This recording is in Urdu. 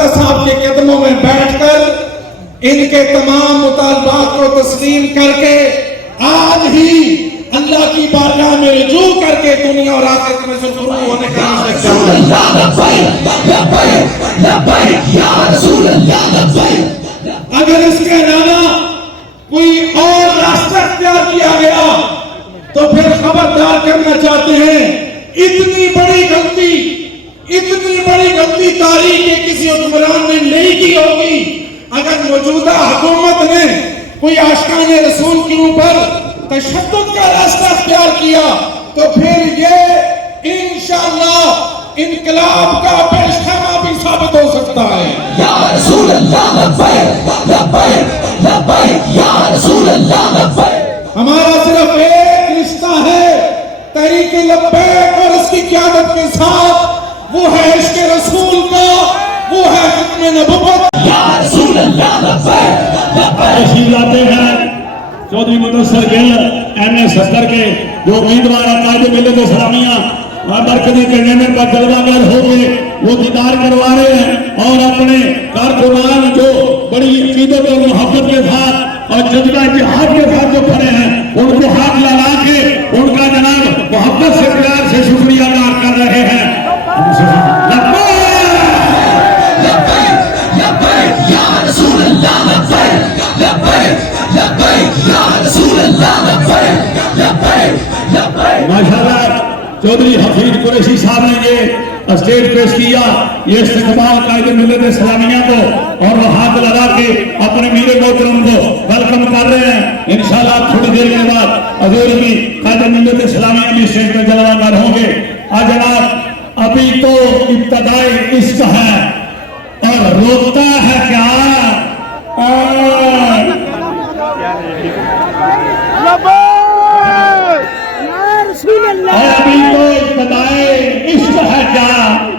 مقدس صاحب کے قدموں میں بیٹھ کر ان کے تمام مطالبات کو تسلیم کر کے آج ہی اللہ کی بارگاہ میں رجوع کر کے دنیا اور آخرت میں سرخرو ہونے کا اگر اس کے علاوہ کوئی اور راستہ اختیار کیا گیا تو پھر خبردار کرنا چاہتے ہیں اتنی بڑی غلطی تاریخ کے کسی حکمران نے نہیں کی ہوگی۔ اگر موجودہ حکومت نے کوئی عاشقان رسول کے اوپر تشدد کا راستہ اختیار کیا تو پھر یہ انشاءاللہ انقلاب کا پیش خیمہ بھی ثابت ہو سکتا ہے۔ یا رسول اللہ لبیک لبیک لبیک یا رسول اللہ لبیک۔ ہمارا صرف ایک رشتہ ہے تحریک لبیک اور اس کی قیادت کے ساتھ، وہ ہے عشق رسول کا، وہ ہے ختم نبوت۔ یا رسول اللہ لبیک لبیک۔ تشریف لاتے ہیں چودھری مدثر گل ایم اے 70 کے جو امیدوار ہیں قائد ملت اسلامیہ مرکزی کنوینر پر جلوہ گر ہو کے وہ دیدار کروا رہے ہیں اور اپنے کارکنان جو بڑی عقیدت اور محبت کے ساتھ اور جذبہ جہاد کے ساتھ جو کھڑے ہیں ان کو ہاتھ لگا کے ان کا جناب محبت سے پیار سے شکریہ ادا کر رہے ہیں۔ لبیک یا رسول اللہ لبیک لبیک لبیک یا رسول اللہ لبیک لبیک لبیک۔ ماشاءاللہ چودھری حفیظ قریشی صاحب نے یہ اسٹیج پیش کیا، یہ استقبال قائد ملت اسلامیہ کو اور وہ ہاتھ لگا کے اپنے میر محترم کو ویلکم کر رہے ہیں۔ انشاءاللہ تھوڑی دیر کے بعد حضور بھی قائد ملت اسلامیہ بھی اسٹیج پہ جلوہ گر ہوں گے۔ جناب ابھی تو ابتدائی عشق ہے اور روتا ہے کیا؟ ابھی تو ابتدائی عشق ہے کیا؟